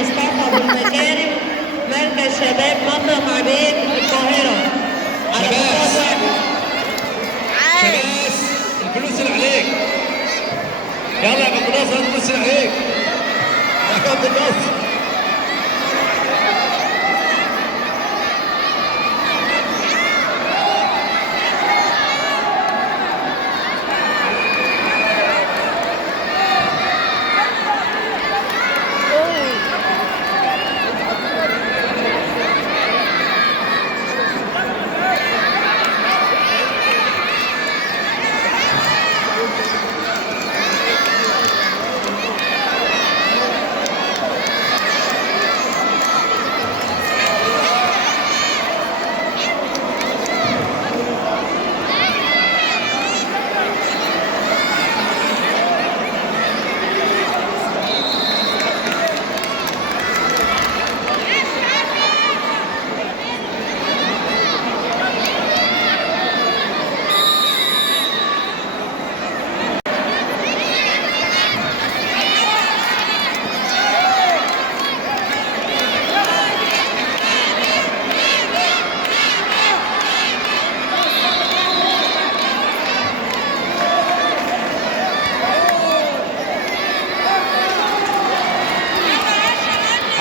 مصطفى بالمكارم، مركز شباب مطرح عبيد القاهرة. على شباب واحد. شباب الفلوس اللي عليك. يلا يا كابتن ناصر الفلوس اللي عليك يا كابتن ناصر.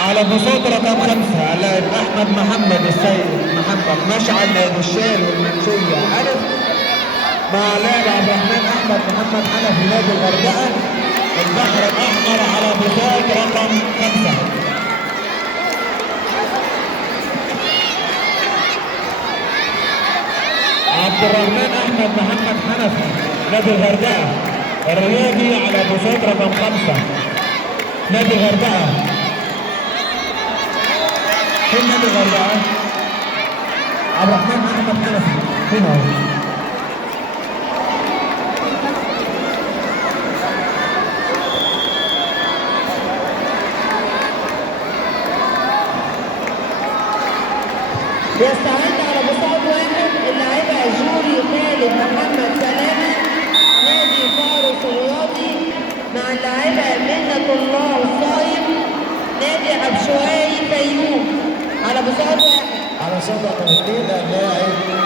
على بساط رقم 5 اللاعب احمد محمد السيد محمد مشعل نادي الشال والمنشيه الف، مع لاعب عبد الرحمن احمد محمد حنفي نادي الغردقه البحر الاحمر على بساط رقم 5. عبد الرحمن احمد محمد حنفي نادي الغردقه الرياضي على بساط رقم 5 نادي الغردقه. فين نادي الغردقه؟ عبد الرحمن احمد حنفي فين هو؟ يستعد على بساط واحد اللاعبة جوري خالد محمد سلامة نادي فارس الرياضي، مع اللاعبة منة الله الصايم نادي عبشواي فيوم. على بساط واحد. على بساط رقم 2 اللاعب